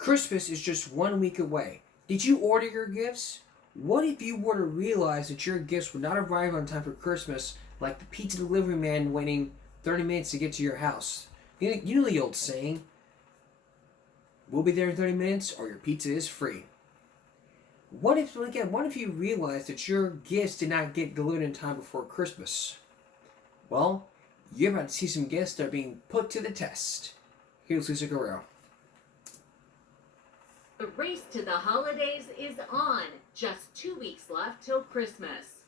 Christmas is just 1 week away. Did you order your gifts? What if you were to realize that your gifts would not arrive on time for Christmas, like the pizza delivery man waiting 30 minutes to get to your house? You know the old saying, we'll be there in 30 minutes or your pizza is free. What if you realized that your gifts did not get delivered in time before Christmas? Well, you're about to see some gifts that are being put to the test. Here's Lisa Guerrero. The race to the holidays is on. Just 2 weeks left till Christmas.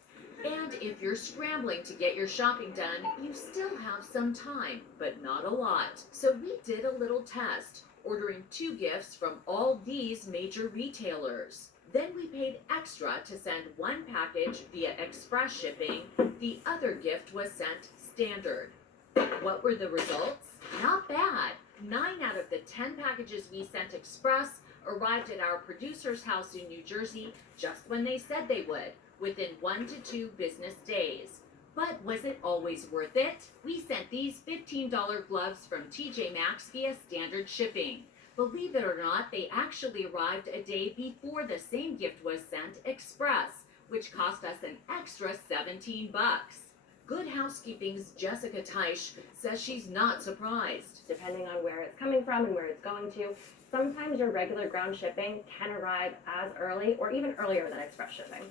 And if you're scrambling to get your shopping done, you still have some time, but not a lot. So we did a little test, ordering 2 gifts from all these major retailers. Then we paid extra to send 1 package via express shipping. The other gift was sent standard. What were the results? Not bad. 9 out of the 10 packages we sent express arrived at our producer's house in New Jersey just when they said they would, within 1 to 2 business days. But was it always worth it? We sent these $15 gloves from TJ Maxx via standard shipping. Believe it or not, they actually arrived a day before the same gift was sent express, which cost us an extra 17 bucks. Good Housekeeping's Jessica Teisch says she's not surprised. Depending on where it's coming from and where it's going to, sometimes your regular ground shipping can arrive as early or even earlier than express shipping.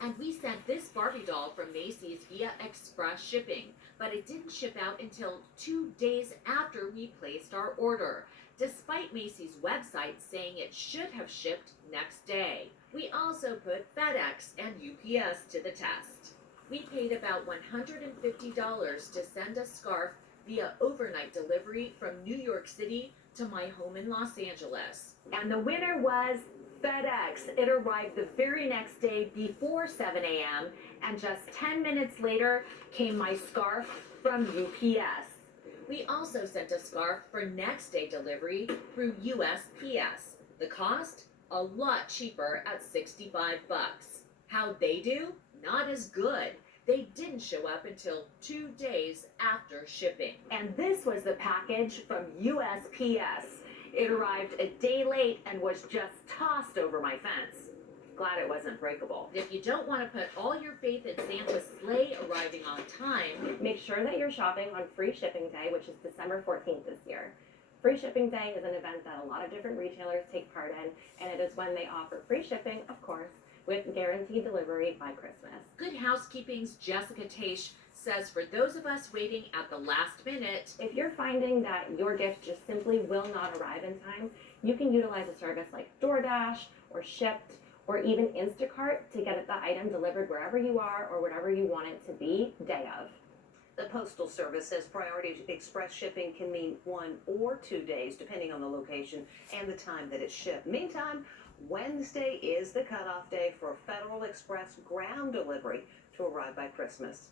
And we sent this Barbie doll from Macy's via express shipping, but it didn't ship out until 2 days after we placed our order, despite Macy's website saying it should have shipped next day. We also put FedEx and UPS to the test. We paid about $150 to send a scarf via overnight delivery from New York City to my home in Los Angeles. And the winner was FedEx. It arrived the very next day before 7 a.m. and just 10 minutes later came my scarf from UPS. We also sent a scarf for next day delivery through USPS. The cost? A lot cheaper at 65 bucks. How'd they do? Not as good. They didn't show up until 2 days after shipping. And this was the package from USPS. It arrived a day late and was just tossed over my fence. Glad it wasn't breakable. If you don't want to put all your faith in Santa's sleigh arriving on time, make sure that you're shopping on Free Shipping Day, which is December 14th this year. Free Shipping Day is an event that a lot of different retailers take part in, and it is when they offer free shipping, of course, with guaranteed delivery by Christmas. Good Housekeeping's Jessica Teisch says for those of us waiting at the last minute, if you're finding that your gift just simply will not arrive in time, you can utilize a service like DoorDash or Shipt or even Instacart to get the item delivered wherever you are or whatever you want it to be day of. The Postal Service says priority express shipping can mean 1 or 2 days, depending on the location and the time that it's shipped. Meantime, Wednesday is the cutoff day for Federal Express ground delivery to arrive by Christmas.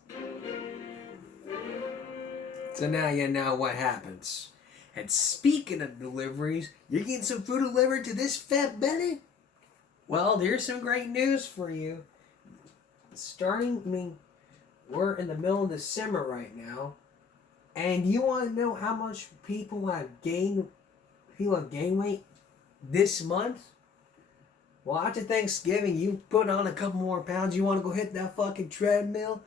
So now you know what happens. And speaking of deliveries, you're getting some food delivered to this fat belly? Well, there's some great news for you. We're in the middle of December right now, and you want to know how much people have gained weight this month? Well, after Thanksgiving, you put on a couple more pounds, you want to go hit that fucking treadmill,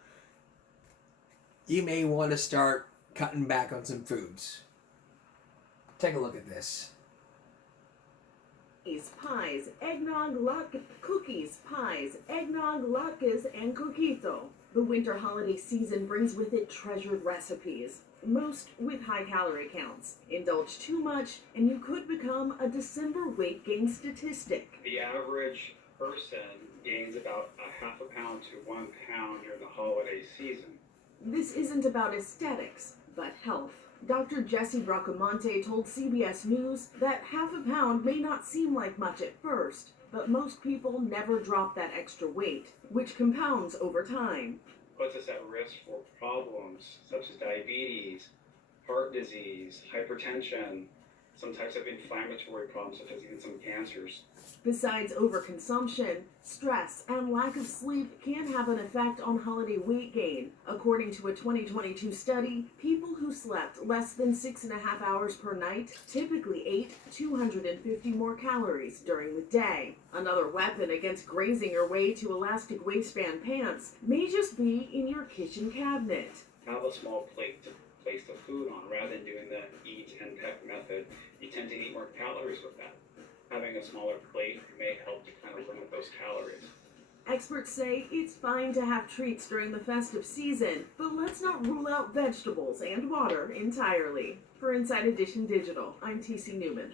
you may want to start cutting back on some foods. Take a look at this. Pies, eggnog, cookies, pies, eggnog, latkes, and coquito. The winter holiday season brings with it treasured recipes, most with high calorie counts. Indulge too much, and you could become a December weight gain statistic. The average person gains about a half a pound to 1 pound during the holiday season. This isn't about aesthetics, but health. Dr. Jesse Bracamonte told CBS News that half a pound may not seem like much at first, but most people never drop that extra weight, which compounds over time. Puts us at risk for problems such as diabetes, heart disease, hypertension, some types of inflammatory problems, such as even some cancers. Besides overconsumption, stress and lack of sleep can have an effect on holiday weight gain. According to a 2022 study, people who slept less than 6.5 hours per night typically ate 250 more calories during the day. Another weapon against grazing your way to elastic waistband pants may just be in your kitchen cabinet. Have a small plate to place the food on rather than doing the eat and peck method. You tend to eat more calories with that. Having a smaller plate may help to kind of limit those calories. Experts say it's fine to have treats during the festive season, but let's not rule out vegetables and water entirely. For Inside Edition Digital, I'm TC Newman.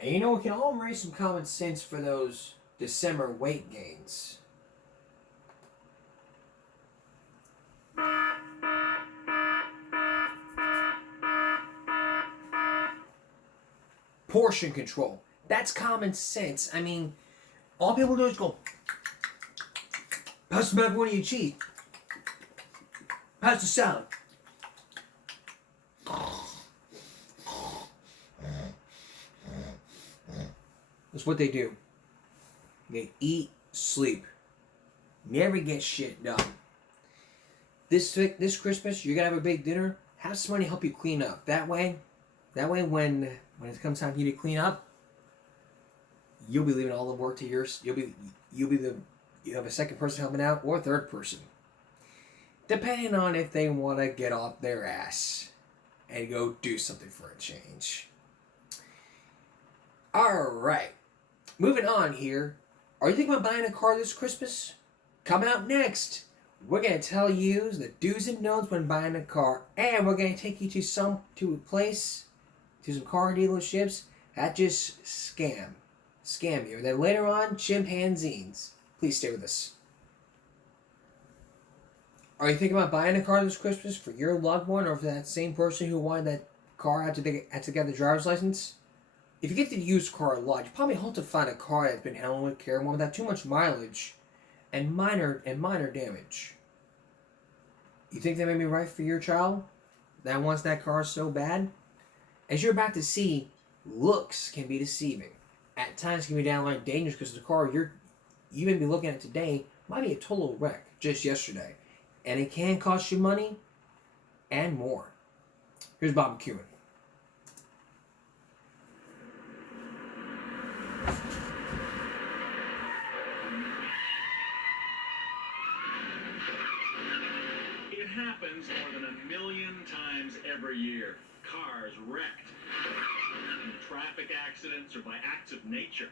And you know, we can all raise some common sense for those December weight gains. Portion control. That's common sense. I mean, all people do is go, pass the macaroni and cheese. Pass the salad. That's what they do. They eat, sleep. Never get shit done. This Christmas, you're gonna have a big dinner. Have somebody help you clean up. That way when it comes time for you to clean up, you'll be leaving all the work to yours. You have a second person helping out or a third person, depending on if they want to get off their ass and go do something for a change. All right, moving on here. Are you thinking about buying a car this Christmas? Coming up next, we're gonna tell you the do's and don'ts when buying a car, and we're gonna take you to some car dealerships that just scam you. And then later on, chimpanzees. Please stay with us. Are you thinking about buying a car this Christmas for your loved one, or for that same person who wanted that car had to get the driver's license? If you get the used car a lot, you probably hope to find a car that's been handled with care, one without too much mileage and minor damage. You think that may be right for your child that wants that car so bad? As you're about to see, looks can be deceiving. At times can be downright dangerous because the car you may be looking at today might be a total wreck just yesterday. And it can cost you money and more. Here's Bob McEwen. It happens more than 1 million times every year. Cars wrecked in traffic accidents or by acts of nature,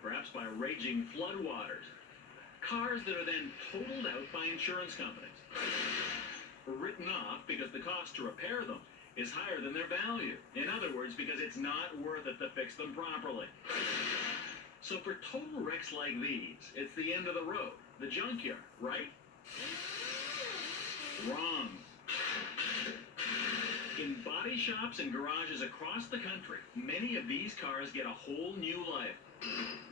perhaps by raging floodwaters. Cars that are then totaled out by insurance companies, written off because the cost to repair them is higher than their value. In other words, because it's not worth it to fix them properly. So for total wrecks like these, it's the end of the road, the junkyard, right? Wrong. In body shops and garages across the country, many of these cars get a whole new life.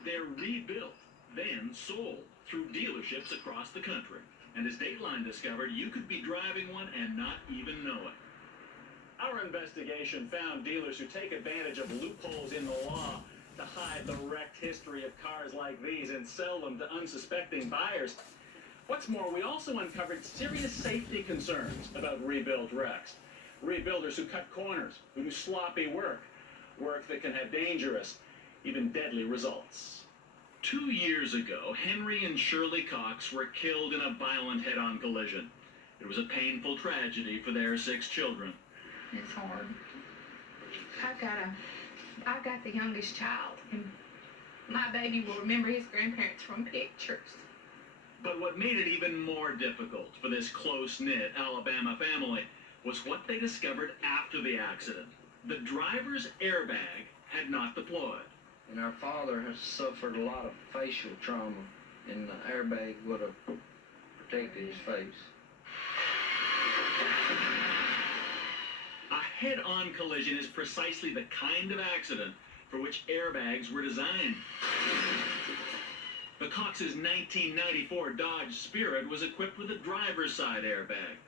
They're rebuilt, then sold through dealerships across the country. And as Dateline discovered, you could be driving one and not even know it. Our investigation found dealers who take advantage of loopholes in the law to hide the wrecked history of cars like these and sell them to unsuspecting buyers. What's more, we also uncovered serious safety concerns about rebuilt wrecks. Rebuilders who cut corners, who do sloppy work that can have dangerous, even deadly results. 2 years ago, Henry and Shirley Cox were killed in a violent head-on collision. It was a painful tragedy for their 6 children. It's hard. I've got the youngest child, and my baby will remember his grandparents from pictures. But what made it even more difficult for this close-knit Alabama family was what they discovered after the accident. The driver's airbag had not deployed. And our father has suffered a lot of facial trauma, and the airbag would have protected his face. A head-on collision is precisely the kind of accident for which airbags were designed. The Cox's 1994 Dodge Spirit was equipped with a driver's side airbag.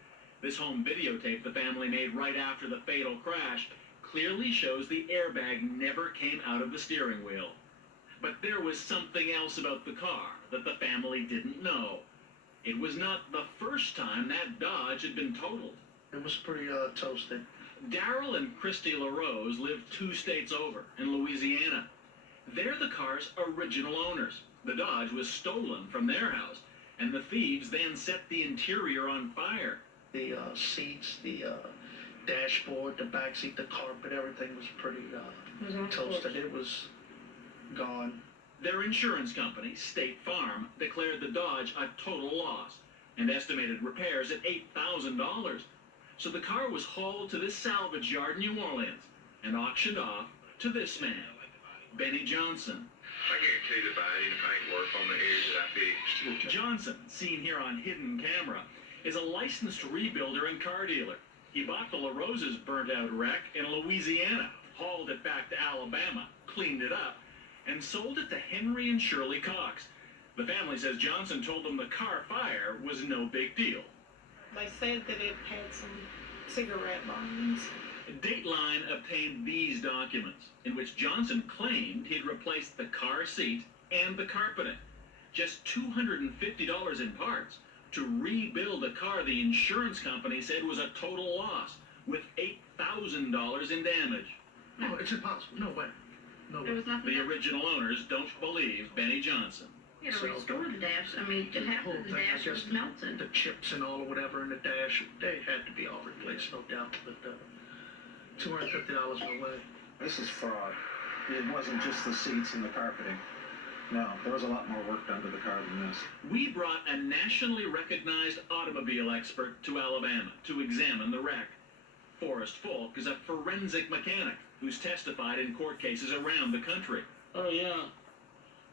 This home videotape the family made right after the fatal crash clearly shows the airbag never came out of the steering wheel. But there was something else about the car that the family didn't know. It was not the first time that Dodge had been totaled. It was pretty toasted. Darrell and Christy LaRose lived 2 states over in Louisiana. They're the car's original owners. The Dodge was stolen from their house, and the thieves then set the interior on fire. The seats, the dashboard, the back seat, the carpet, everything was pretty toasted. It was gone. Their insurance company, State Farm, declared the Dodge a total loss and estimated repairs at $8,000. So the car was hauled to this salvage yard in New Orleans and auctioned off to this man, Benny Johnson. I guarantee the body and paint work on the areas that I fixed. Johnson, seen here on hidden camera, is a licensed rebuilder and car dealer. He bought the LaRose's burnt-out wreck in Louisiana, hauled it back to Alabama, cleaned it up, and sold it to Henry and Shirley Cox. The family says Johnson told them the car fire was no big deal. They said that it had some cigarette burns. Dateline obtained these documents, in which Johnson claimed he'd replaced the car seat and the carpeting. Just $250 in parts to rebuild a car the insurance company said was a total loss, with $8,000 in damage. No, it's impossible. No way. No There way. was nothing The else. original owners don't believe Benny Johnson. You had to restore the dash. I mean, it The whole happened. The thing, I dash guess, was melting. the chips and all or whatever in the dash, they had to be all replaced, no doubt. But $250 no way. This is fraud. It wasn't just the seats and the carpeting. No, there was a lot more work done to the car than this. We brought a nationally recognized automobile expert to Alabama to examine the wreck. Forrest Folk is a forensic mechanic who's testified in court cases around the country. Oh, yeah.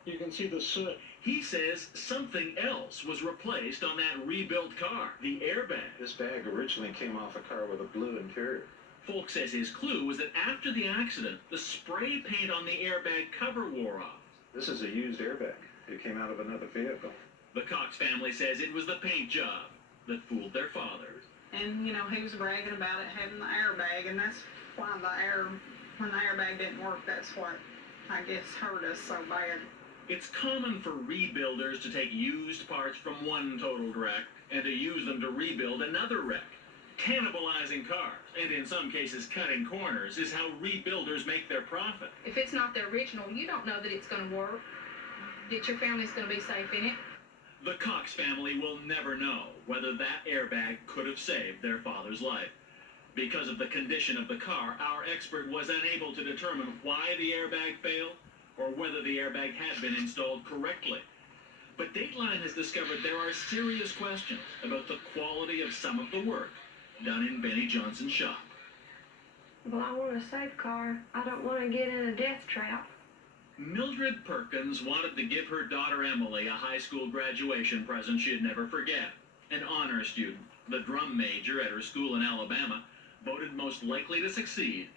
You can see the soot. He says something else was replaced on that rebuilt car, the airbag. This bag originally came off a car with a blue interior. Folk says his clue was that after the accident, the spray paint on the airbag cover wore off. This is a used airbag. It came out of another vehicle. The Cox family says it was the paint job that fooled their father. And, you know, he was bragging about it having the airbag, and that's why when the airbag didn't work, that's what, I guess, hurt us so bad. It's common for rebuilders to take used parts from one totaled wreck and to use them to rebuild another wreck. Cannibalizing cars, and in some cases cutting corners, is how rebuilders make their profit. If it's not the original, you don't know that it's going to work, that your family's going to be safe in it. The Cox family will never know whether that airbag could have saved their father's life. Because of the condition of the car, our expert was unable to determine why the airbag failed or whether the airbag had been installed correctly. But Dateline has discovered there are serious questions about the quality of some of the work done in Benny Johnson's shop. Well, I want a safe car. I don't want to get in a death trap. Mildred Perkins wanted to give her daughter Emily a high school graduation present she'd never forget. An honor student, the drum major at her school in Alabama, voted most likely to succeed.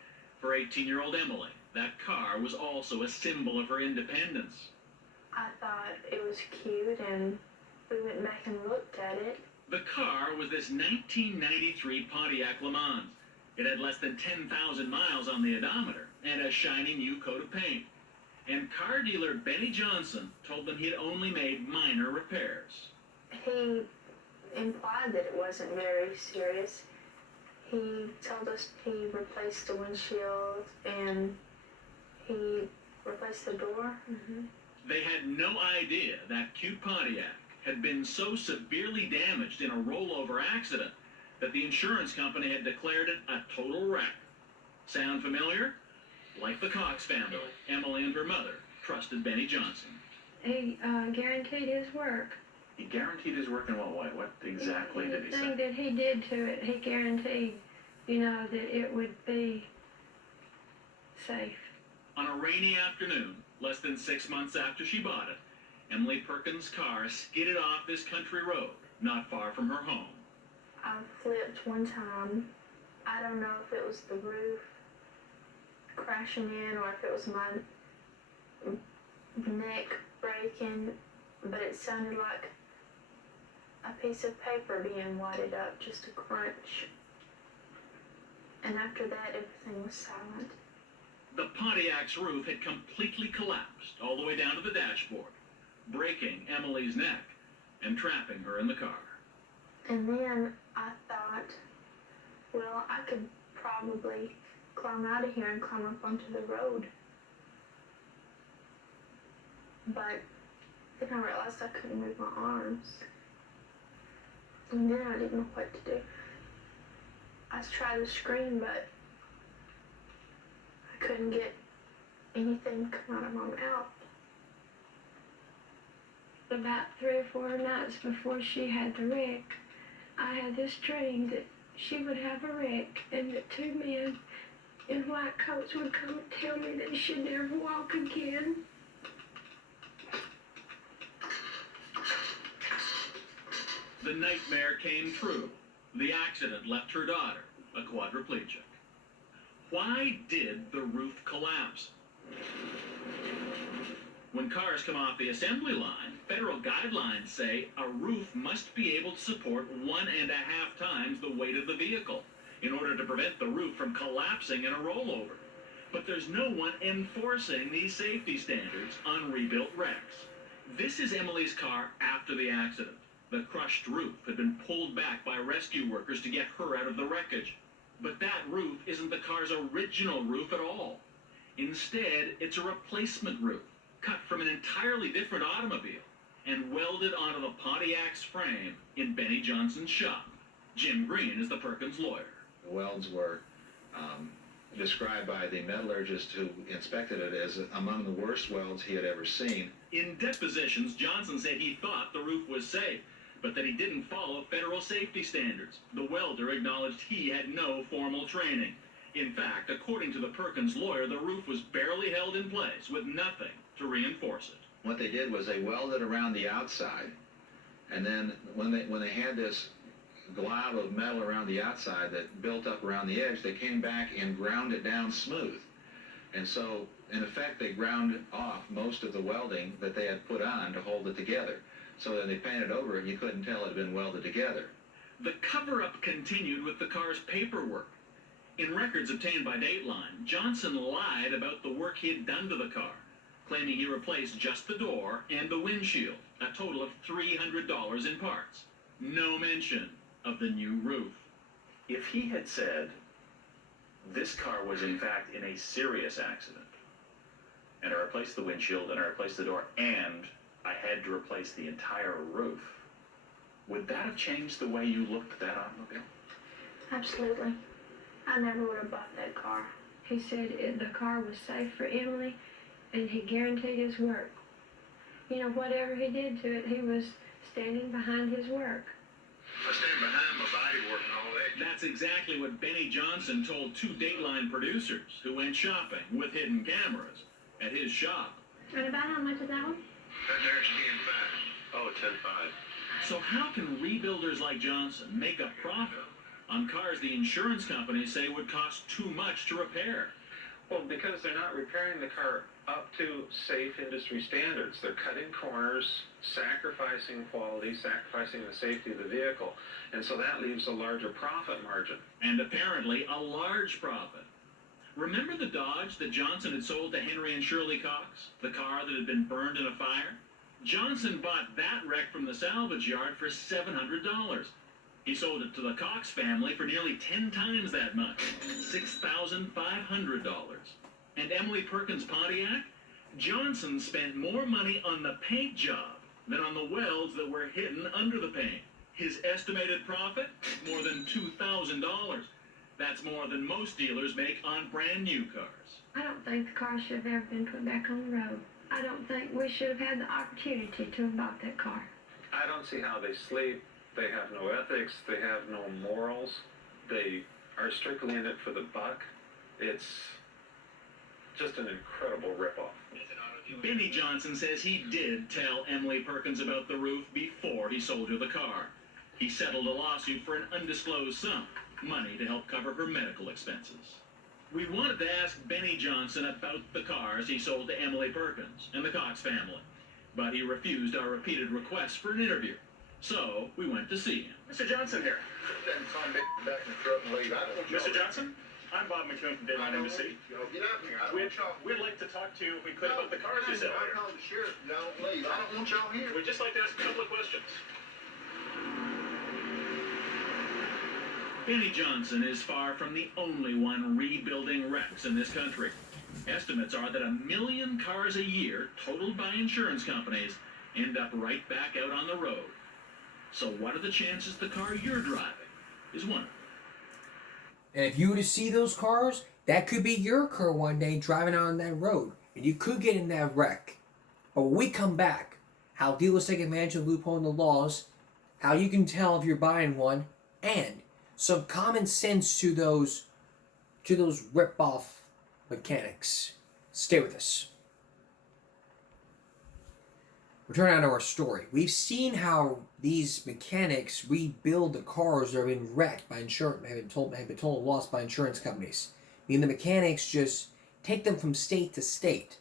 For 18-year-old Emily, that car was also a symbol of her independence. I thought it was cute, and we went back and looked at it. The car was this 1993 Pontiac Le Mans. It had less than 10,000 miles on the odometer and a shiny new coat of paint. And car dealer Benny Johnson told them he'd only made minor repairs. He implied that it wasn't very serious. He told us he replaced the windshield and he replaced the door. They had no idea that cute Pontiac had been so severely damaged in a rollover accident that the insurance company had declared it a total wreck. Sound familiar? Like the Cox family, Emily and her mother trusted Benny Johnson. He guaranteed his work. He guaranteed his work in what way? What exactly did he say? Everything that he did to it, he guaranteed, you know, that it would be safe. On a rainy afternoon, less than 6 months after she bought it, Emily Perkins' car skidded off this country road not far from her home. I flipped one time. I don't know if it was the roof crashing in or if it was my neck breaking, but it sounded like a piece of paper being wadded up, just a crunch. And after that, everything was silent. The Pontiac's roof had completely collapsed all the way down to the dashboard, breaking Emily's neck and trapping her in the car. And then I thought, well, I could probably climb out of here and climb up onto the road. But then I realized I couldn't move my arms. And then I didn't know what to do. I tried to scream, but I couldn't get anything to come out of my mouth. About 3 or 4 nights before she had the wreck, I had this dream that she would have a wreck and that 2 men in white coats would come and tell me that she'd never walk again. The nightmare came true. The accident left her daughter a quadriplegic. Why did the roof collapse? When cars come off the assembly line, federal guidelines say a roof must be able to support 1.5 times the weight of the vehicle in order to prevent the roof from collapsing in a rollover. But there's no one enforcing these safety standards on rebuilt wrecks. This is Emily's car after the accident. The crushed roof had been pulled back by rescue workers to get her out of the wreckage. But that roof isn't the car's original roof at all. Instead, it's a replacement roof, cut from an entirely different automobile and welded onto the Pontiac's frame in Benny Johnson's shop. Jim Green is the Perkins lawyer. The welds were described by the metallurgist who inspected it as among the worst welds he had ever seen. In depositions, Johnson said he thought the roof was safe, but that he didn't follow federal safety standards. The welder acknowledged he had no formal training. In fact, according to the Perkins lawyer, the roof was barely held in place with nothing to reinforce it. What they did was they welded around the outside, and then when they had this glob of metal around the outside that built up around the edge, they came back and ground it down smooth. And so, in effect, they ground off most of the welding that they had put on to hold it together. So then they painted over it and you couldn't tell it had been welded together. The cover-up continued with the car's paperwork. In records obtained by Dateline, Johnson lied about the work he had done to the car, claiming he replaced just the door and the windshield, a total of $300 in parts. No mention of the new roof. If he had said, this car was in fact in a serious accident, and I replaced the windshield and I replaced the door and I had to replace the entire roof, would that have changed the way you looked at that automobile? Absolutely. I never would have bought that car. He said the car was safe for Emily and he guaranteed his work. You know, whatever he did to it, he was standing behind his work. I stand behind my body work and all that. That's exactly what Benny Johnson told 2 Dateline producers who went shopping with hidden cameras at his shop. And about how much is that one? That there's 10.5. Oh, 10.5. So how can rebuilders like Johnson make a profit on cars the insurance companies say would cost too much to repair? Well, because they're not repairing the car up to safe industry standards. They're cutting corners, sacrificing quality, sacrificing the safety of the vehicle, and so that leaves a larger profit margin. And apparently a large profit. Remember the Dodge that Johnson had sold to Henry and Shirley Cox? The car that had been burned in a fire? Johnson bought that wreck from the salvage yard for $700. He sold it to the Cox family for nearly 10 times that much, $6,500. And Emily Perkins' Pontiac? Johnson spent more money on the paint job than on the welds that were hidden under the paint. His estimated profit? More than $2,000. That's more than most dealers make on brand new cars. I don't think the car should have ever been put back on the road. I don't think we should have had the opportunity to have bought that car. I don't see how they sleep. They have no ethics. They have no morals. They are strictly in it for the buck. It's just an incredible ripoff. Benny Johnson says he did tell Emily Perkins about the roof before he sold her the car. He settled a lawsuit for an undisclosed sum, money to help cover her medical expenses. We wanted to ask Benny Johnson about the cars he sold to Emily Perkins and the Cox family, but he refused our repeated requests for an interview. So we went to see him. Mr. Johnson here. Then some bitch back in the truck and leave. I don't want y'all. Mr. Johnson, I'm Bob McCune from Dayline Embassy. Y'all get out here. I don't want y'all. We'd like to talk to you, if we could, about the cars you sell I here. called the sheriff. Y'all don't leave. I don't want y'all here. We'd just like to ask a couple of questions. Benny Johnson is far from the only one rebuilding wrecks in this country. Estimates are that 1 million cars a year, totaled by insurance companies, end up right back out on the road. So what are the chances the car you're driving is one of them? And if you were to see those cars, that could be your car one day driving on that road. And you could get in that wreck. But when we come back, how dealers take advantage of loophole in the laws, how you can tell if you're buying one, and some common sense to those rip-off mechanics. Stay with us. Returning to our story. We've seen how these mechanics rebuild the cars that have been wrecked by insurance, have been total lost by insurance companies. I mean, the mechanics just take them from state to state,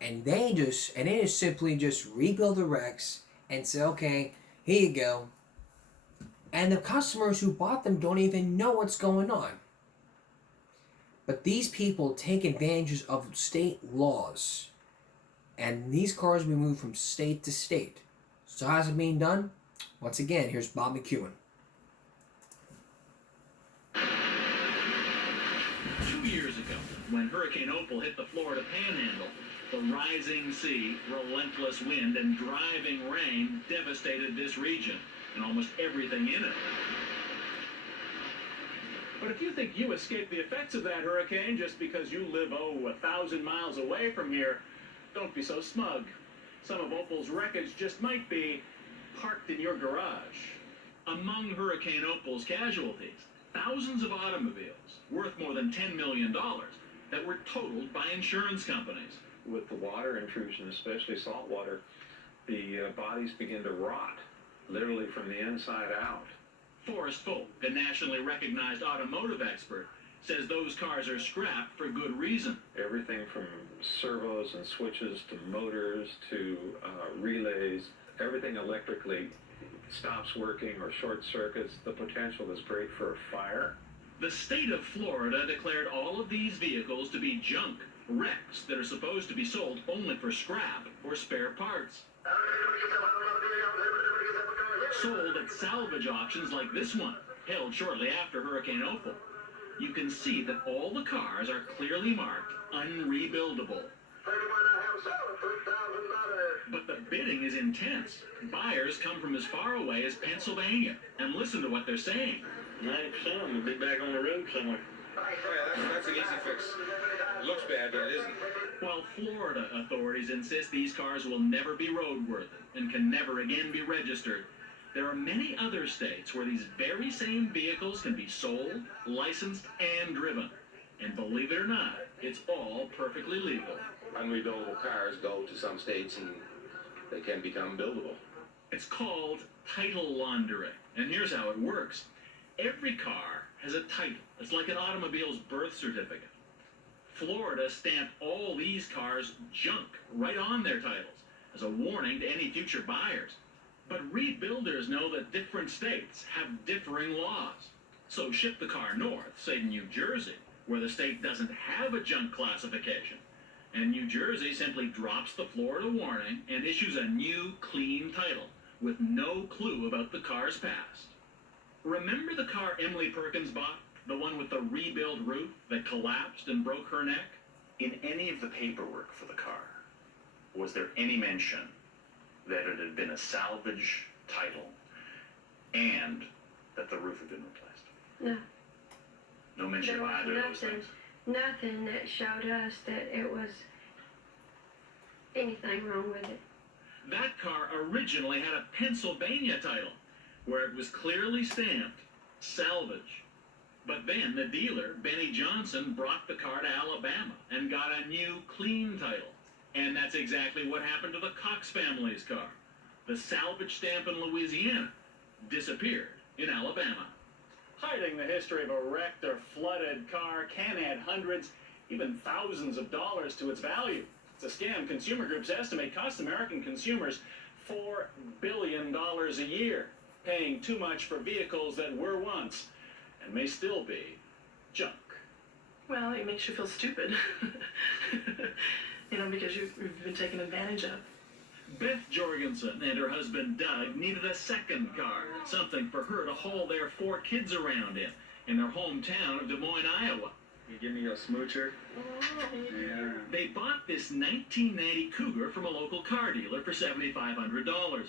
and they just simply just rebuild the wrecks and say, okay, here you go. And the customers who bought them don't even know what's going on. But these people take advantage of state laws. And these cars will be moved from state to state. So how's it being done? Once again, here's Bob McEwen. 2 years ago, when Hurricane Opal hit the Florida Panhandle, the rising sea, relentless wind, and driving rain devastated this region and almost everything in it. But if you think you escaped the effects of that hurricane just because you live, 1,000 miles away from here, don't be so smug. Some of Opal's wreckage just might be parked in your garage. Among Hurricane Opal's casualties, thousands of automobiles worth more than $10 million that were totaled by insurance companies. With the water intrusion, especially salt water, the bodies begin to rot, literally from the inside out. Forrest Folk, a nationally recognized automotive expert, says those cars are scrapped for good reason. Everything from servos and switches to motors to relays, everything electrically stops working or short circuits. The potential is great for a fire. The state of Florida declared all of these vehicles to be junk, wrecks that are supposed to be sold only for scrap or spare parts. Sold at salvage auctions like this one, held shortly after Hurricane Opal. You can see that all the cars are clearly marked unrebuildable. But the bidding is intense. Buyers come from as far away as Pennsylvania, and listen to what they're saying. 90% of them will be back on the road somewhere. Yeah, that's an easy fix. It looks bad, but it isn't. While Florida authorities insist these cars will never be roadworthy and can never again be registered, there are many other states where these very same vehicles can be sold, licensed, and driven. And believe it or not, it's all perfectly legal. Unrebuildable cars go to some states and they can become buildable. It's called title laundering. And here's how it works. Every car has a title. It's like an automobile's birth certificate. Florida stamped all these cars junk right on their titles as a warning to any future buyers. But rebuilders know that different states have differing laws. So ship the car north, say to New Jersey, where the state doesn't have a junk classification. And New Jersey simply drops the Florida warning and issues a new, clean title with no clue about the car's past. Remember the car Emily Perkins bought? The one with the rebuild roof that collapsed and broke her neck? In any of the paperwork for the car, was there any mention that it had been a salvage title and that the roof had been replaced? No. No mention There of was either of those things? nothing that showed us that it was anything wrong with it. That car originally had a Pennsylvania title, where it was clearly stamped salvage. But then the dealer, Benny Johnson, brought the car to Alabama and got a new, clean title. And that's exactly what happened to the Cox family's car. The salvage stamp in Louisiana disappeared in Alabama. Hiding the history of a wrecked or flooded car can add hundreds, even thousands of dollars to its value. It's a scam consumer groups estimate costs American consumers $4 billion a year, paying too much for vehicles that were once, and may still be, junk. Well, it makes you feel stupid, because you've been taken advantage of. Beth Jorgensen and her husband Doug needed a second car, something for her to haul their 4 kids around in their hometown of Des Moines, Iowa. You give me a smoocher? Yeah. They bought this 1990 Cougar from a local car dealer for $7,500.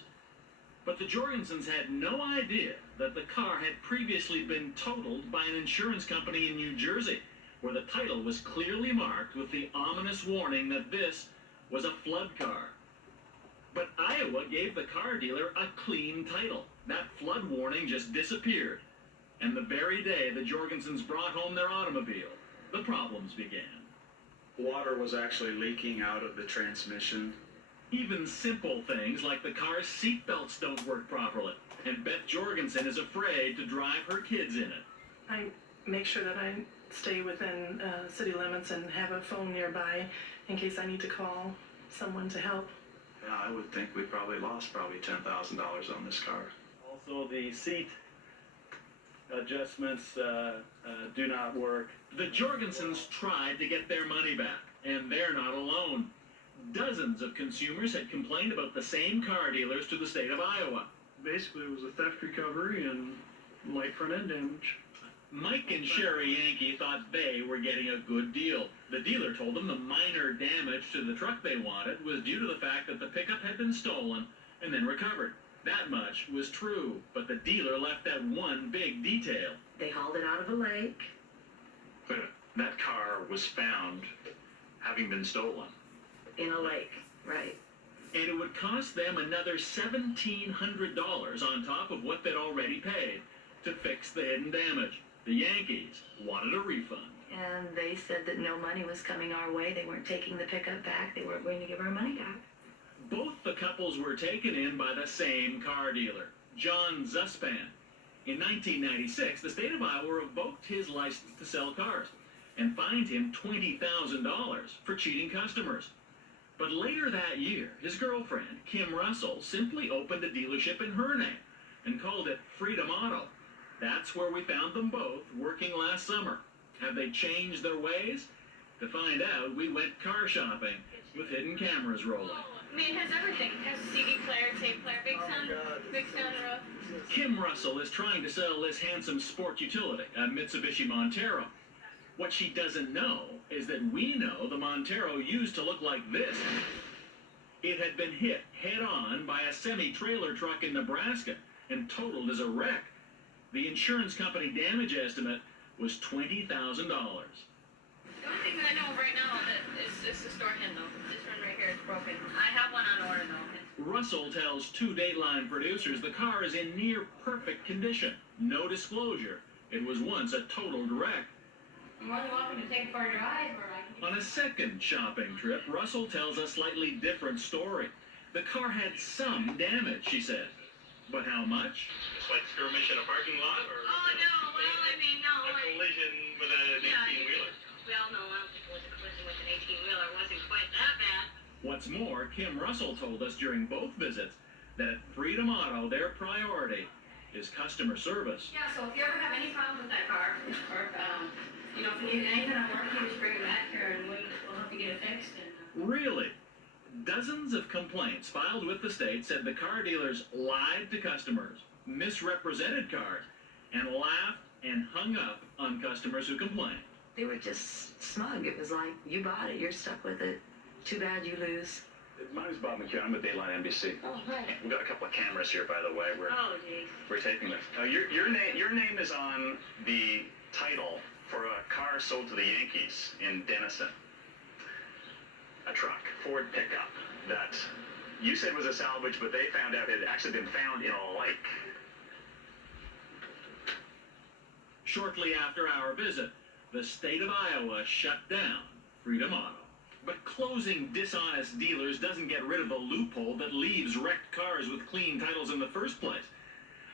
But the Jorgensens had no idea that the car had previously been totaled by an insurance company in New Jersey, where the title was clearly marked with the ominous warning that this was a flood car. But Iowa gave the car dealer a clean title. That flood warning just disappeared. And the very day the Jorgensens brought home their automobile, the problems began. Water was actually leaking out of the transmission. Even simple things like the car's seatbelts don't work properly, and Beth Jorgensen is afraid to drive her kids in it. I make sure that I stay within city limits and have a phone nearby in case I need to call someone to help. Yeah, I would think we probably lost $10,000 on this car. Also, the seat adjustments do not work. The Jorgensens tried to get their money back, and they're not alone. Dozens of consumers had complained about the same car dealers to the state of Iowa. Basically, it was a theft recovery and light front end damage. Mike and Sherry Yankee thought they were getting a good deal. The dealer told them the minor damage to the truck they wanted was due to the fact that the pickup had been stolen and then recovered. That much was true, but the dealer left out one big detail. They hauled it out of a lake. But that car was found having been stolen. In a lake, right. And it would cost them another $1,700 on top of what they'd already paid to fix the hidden damage. The Yankees wanted a refund. And they said that no money was coming our way. They weren't taking the pickup back. They weren't going to give our money back. Both the couples were taken in by the same car dealer, John Zuspan. In 1996, the state of Iowa revoked his license to sell cars and fined him $20,000 for cheating customers. But later that year, his girlfriend, Kim Russell, simply opened a dealership in her name and called it Freedom Auto. That's where we found them both working last summer. Have they changed their ways? To find out, we went car shopping with hidden cameras rolling. I mean, it has everything. It has a CD player, tape player, big sunroof. Kim Russell is trying to sell this handsome sport utility, a Mitsubishi Montero. What she doesn't know is that we know the Montero used to look like this. It had been hit head-on by a semi-trailer truck in Nebraska and totaled as a wreck. The insurance company damage estimate was $20,000. The only thing that I know of right now that is the store handle. This one right here is broken. I have one on order though. Russell tells two Dateline producers the car is in near perfect condition. No disclosure. It was once a totaled wreck. I'm more than welcome to take it for a drive, or I can... On a second shopping trip, Russell tells a slightly different story. The car had some damage, she said. But how much? It's like skirmish in a parking lot, or? Oh, no, well, I mean, no. A collision with an 18-wheeler. Well, no, I don't think it was a collision with an 18-wheeler. It wasn't quite that bad. What's more, Kim Russell told us during both visits that at Freedom Auto, their priority is customer service. Yeah, so if you ever have any problems with that car, or if you need any kind of work, you just bring it back here and we'll help you get it fixed. Really? Dozens of complaints filed with the state said the car dealers lied to customers, misrepresented cars, and laughed and hung up on customers who complained. They were just smug. It was like, you bought it, you're stuck with it. Too bad you lose. My name's Bob McHugh. I'm with Dateline NBC. Oh, hi. We've got a couple of cameras here, by the way. Geez. We're taking this. Your name is on the title for a car sold to the Yankees in Denison. A truck, Ford pickup, that you said was a salvage, but they found out it had actually been found in a lake. Shortly after our visit, the state of Iowa shut down Freedom Auto. But closing dishonest dealers doesn't get rid of the loophole that leaves wrecked cars with clean titles in the first place.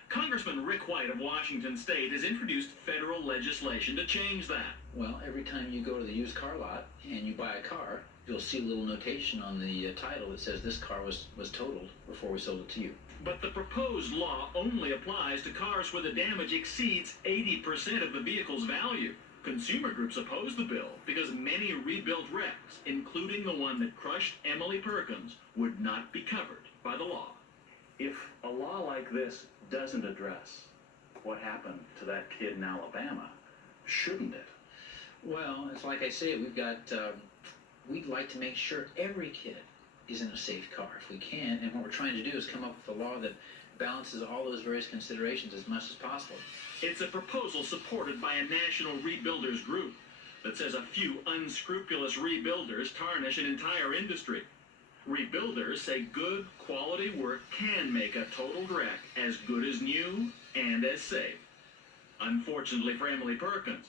Congressman Rick White of Washington State has introduced federal legislation to change that. Well, every time you go to the used car lot and you buy a car, you'll see a little notation on the title that says this car was totaled before we sold it to you. But the proposed law only applies to cars where the damage exceeds 80% of the vehicle's value. Consumer groups oppose the bill because many rebuilt wrecks, including the one that crushed Emily Perkins, would not be covered by the law. If a law like this doesn't address what happened to that kid in Alabama, shouldn't it? Well, it's like I say, we'd like to make sure every kid is in a safe car if we can, and what we're trying to do is come up with a law that balances all those various considerations as much as possible. It's a proposal supported by a national rebuilders group that says a few unscrupulous rebuilders tarnish an entire industry. Rebuilders say good quality work can make a totaled wreck as good as new and as safe. Unfortunately for Emily Perkins,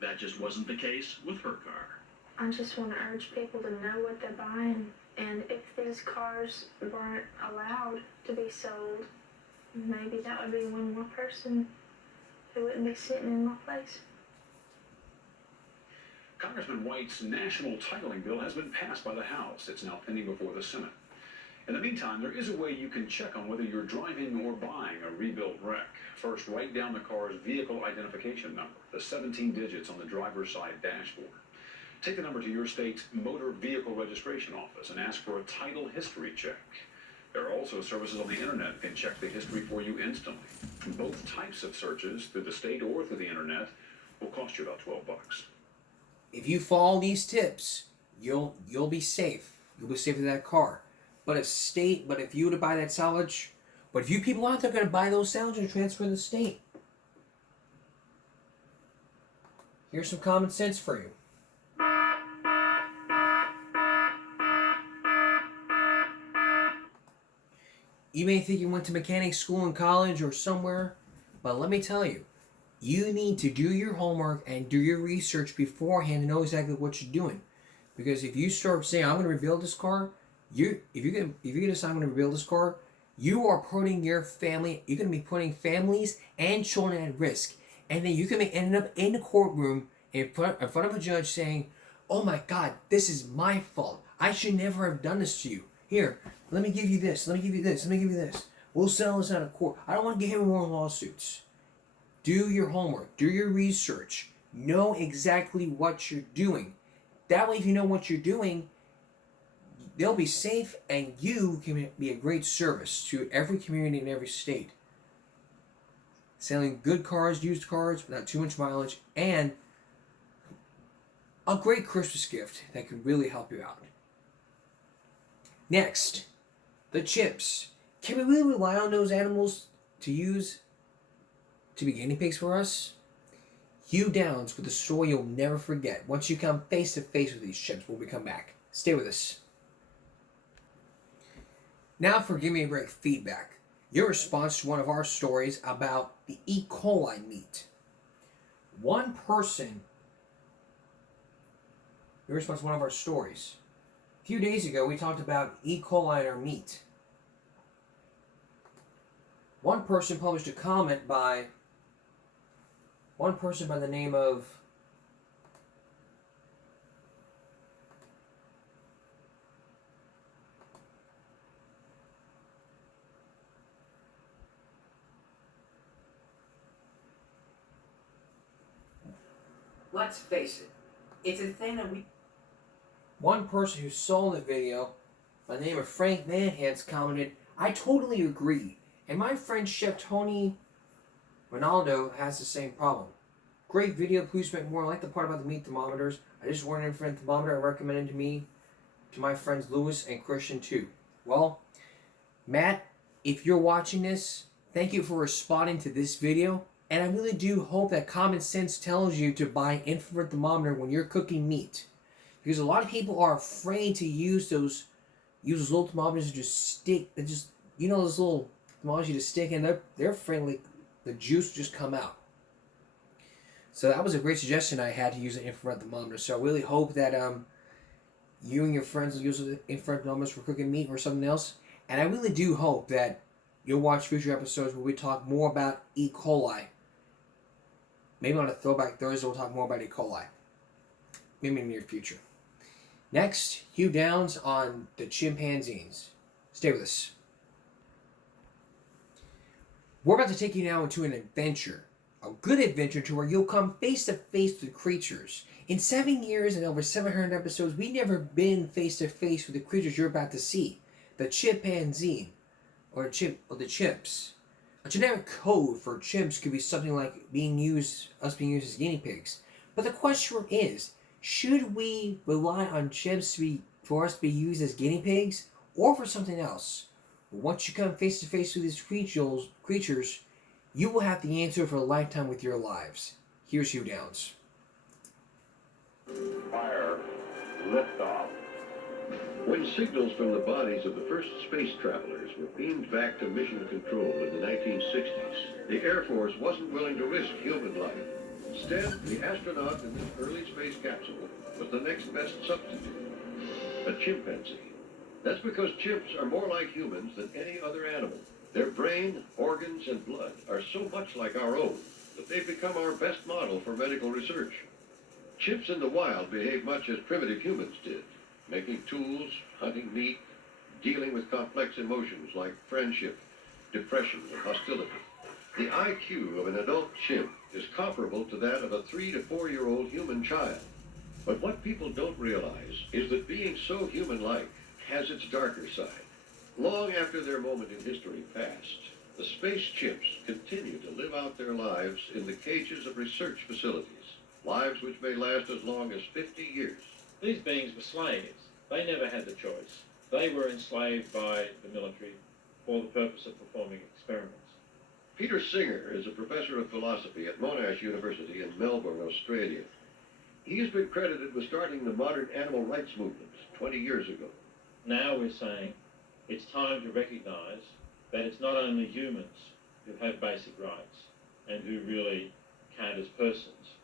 that just wasn't the case with her car. I just want to urge people to know what they're buying, and if these cars weren't allowed to be sold, maybe that would be one more person who wouldn't be sitting in my place. Congressman White's national titling bill has been passed by the House. It's now pending before the Senate. In the meantime, there is a way you can check on whether you're driving or buying a rebuilt wreck. First, write down the car's vehicle identification number, the 17 digits on the driver's side dashboard. Take the number to your state's motor vehicle registration office and ask for a title history check. There are also services on the internet that can check the history for you instantly. Both types of searches, through the state or through the internet, will cost you about $12. If you follow these tips, you'll be safe. You'll be safe with that car. But if you were to buy that salvage, but if you people out there are going to buy those salvage and transfer to the state, here's some common sense for you. You may think you went to mechanic school in college or somewhere, but let me tell you, you need to do your homework and do your research beforehand to know exactly what you're doing. Because if you start saying, I'm going to rebuild this car, if you're going to decide I'm going to rebuild this car, you are putting your family, you're going to be putting families and children at risk. And then you can end up in the courtroom in front of a judge saying, oh my God, this is my fault. I should never have done this to you. Here, let me give you this, let me give you this, let me give you this. We'll settle this out of court. I don't want to get him more lawsuits. Do your homework. Do your research. Know exactly what you're doing. That way, if you know what you're doing, they'll be safe and you can be a great service to every community in every state. Selling good cars, used cars, without too much mileage, and a great Christmas gift that can really help you out. Next, the chips. Can we really rely on those animals to be guinea pigs for us? Hugh Downs with a story you'll never forget once you come face to face with these chips when we come back. Stay with us. Now for Give Me a Break feedback. Your response to one of our stories about the E. coli meat. Your response to one of our stories. A few days ago, we talked about E. coli in our meat. One person published a comment by the name of let's face it, it's a thing that one person who saw the video by the name of Frank Manhans commented, I totally agree. And my friend Chef Tony Ronaldo has the same problem. Great video, please make more. I like the part about the meat thermometers. I just ordered an infrared thermometer I recommended to my friends Louis and Christian too. Well, Matt, if you're watching this, thank you for responding to this video. And I really do hope that common sense tells you to buy an infrared thermometer when you're cooking meat. Because a lot of people are afraid to use those little thermometers to just stick, those little thermometers you just stick in, they're afraid like the juice just come out. So that was a great suggestion I had to use an infrared thermometer. So I really hope that you and your friends will use infrared thermometers for cooking meat or something else. And I really do hope that you'll watch future episodes where we talk more about E. coli. Maybe on a Throwback Thursday we'll talk more about E. coli. maybe near future. Next, Hugh Downs on the chimpanzees. Stay with us. We're about to take you now into an adventure. A good adventure to where you'll come face to face with creatures. In 7 years and over 700 episodes, we've never been face to face with the creatures you're about to see. The chimpanzee, or the chimps. A generic code for chimps could be something like us being used as guinea pigs. But the question is, should we rely on chimps for us to be used as guinea pigs, or for something else? Once you come face to face with these creatures, you will have the answer for a lifetime with your lives. Here's Hugh Downs. Fire. Liftoff. When signals from the bodies of the first space travelers were beamed back to mission control in the 1960s, the Air Force wasn't willing to risk human life. Instead, the astronaut in this early space capsule was the next best substitute, a chimpanzee. That's because chimps are more like humans than any other animal. Their brain, organs, and blood are so much like our own that they've become our best model for medical research. Chimps in the wild behave much as primitive humans did, making tools, hunting meat, dealing with complex emotions like friendship, depression, and hostility. The IQ of an adult chimp is comparable to that of a 3 to 4 year old human child. But what people don't realize is that being so human-like has its darker side. Long after their moment in history passed, the space chimps continue to live out their lives in the cages of research facilities, lives which may last as long as 50 years. These beings were slaves. They never had the choice. They were enslaved by the military for the purpose of performing experiments. Peter Singer is a professor of philosophy at Monash University in Melbourne, Australia. He has been credited with starting the modern animal rights movement 20 years ago. Now we're saying it's time to recognize that it's not only humans who have basic rights and who really count as persons,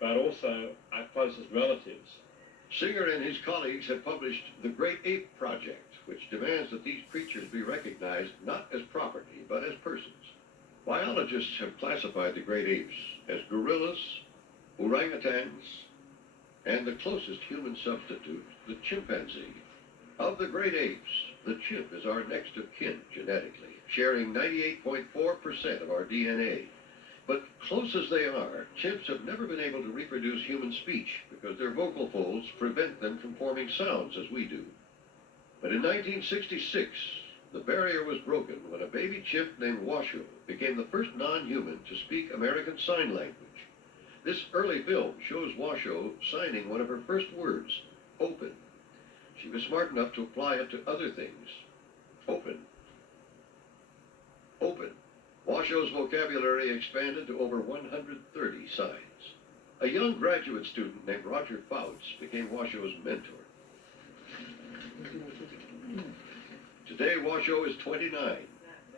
but also our closest relatives. Singer and his colleagues have published The Great Ape Project, which demands that these creatures be recognized not as property, but as persons. Biologists have classified the great apes as gorillas, orangutans, and the closest human substitute, the chimpanzee. Of the great apes, the chimp is our next of kin genetically, sharing 98.4% of our DNA. But close as they are, chimps have never been able to reproduce human speech because their vocal folds prevent them from forming sounds as we do. But in 1966, the barrier was broken when a baby chimp named Washoe became the first non-human to speak American Sign Language. This early film shows Washoe signing one of her first words, open. She was smart enough to apply it to other things. Open. Open. Washoe's vocabulary expanded to over 130 signs. A young graduate student named Roger Fouts became Washoe's mentor. Today, Washoe is 29.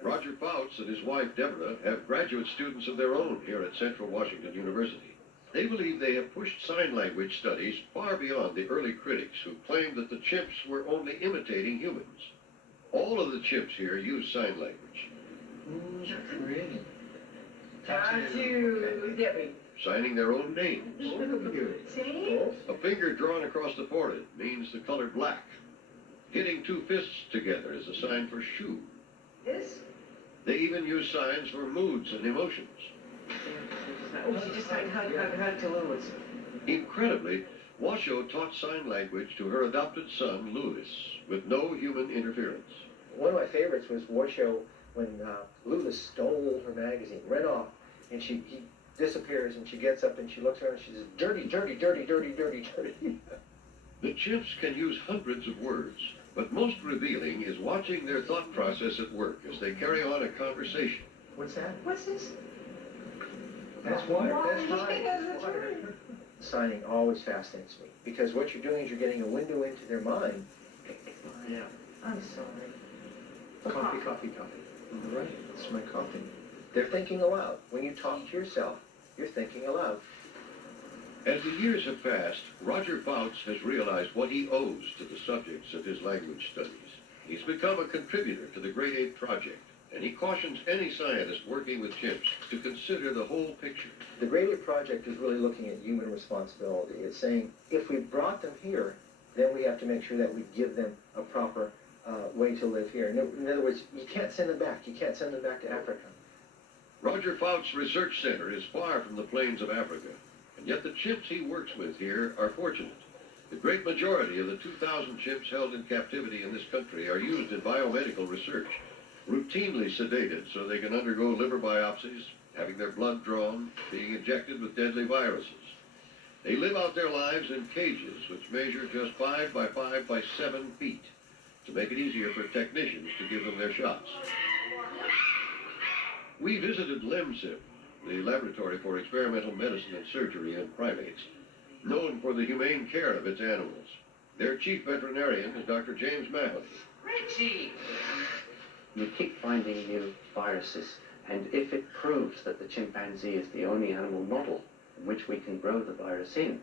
Roger Fouts and his wife Deborah have graduate students of their own here at Central Washington University. They believe they have pushed sign language studies far beyond the early critics who claimed that the chimps were only imitating humans. All of the chimps here use sign language. Signing their own names. A finger drawn across the forehead means the color black. Hitting two fists together is a sign for shoe. They even use signs for moods and emotions. Incredibly, Washoe taught sign language to her adopted son, Louis, with no human interference. One of my favorites was Washoe when Louis stole her magazine, ran off, and he disappears, and she gets up and she looks around and she says, dirty, dirty, dirty, dirty, dirty, dirty. The chimps can use hundreds of words, but most revealing is watching their thought process at work as they carry on a conversation. What's that? What's this? That's water. That's water. Signing always fascinates me because what you're doing is you're getting a window into their mind. Yeah. I'm sorry. Coffee, coffee, coffee. All right, it's my coffee. They're thinking aloud. When you talk to yourself, you're thinking aloud. As the years have passed, Roger Fouts has realized what he owes to the subjects of his language studies. He's become a contributor to the Great Ape Project, and he cautions any scientist working with chimps to consider the whole picture. The Great Ape Project is really looking at human responsibility. It's saying if we brought them here, then we have to make sure that we give them a proper way to live here. In other words, you can't send them back. You can't send them back to Africa. Roger Fout's research center is far from the plains of Africa, and yet the chimps he works with here are fortunate. The great majority of the 2,000 chimps held in captivity in this country are used in biomedical research, routinely sedated so they can undergo liver biopsies, having their blood drawn, being injected with deadly viruses. They live out their lives in cages which measure just 5 by 5 by 7 feet to make it easier for technicians to give them their shots. We visited LEMSIP, the Laboratory for Experimental Medicine and Surgery in Primates, known for the humane care of its animals. Their chief veterinarian is Dr. James Mahoney. Richie! You keep finding new viruses, and if it proves that the chimpanzee is the only animal model in which we can grow the virus in,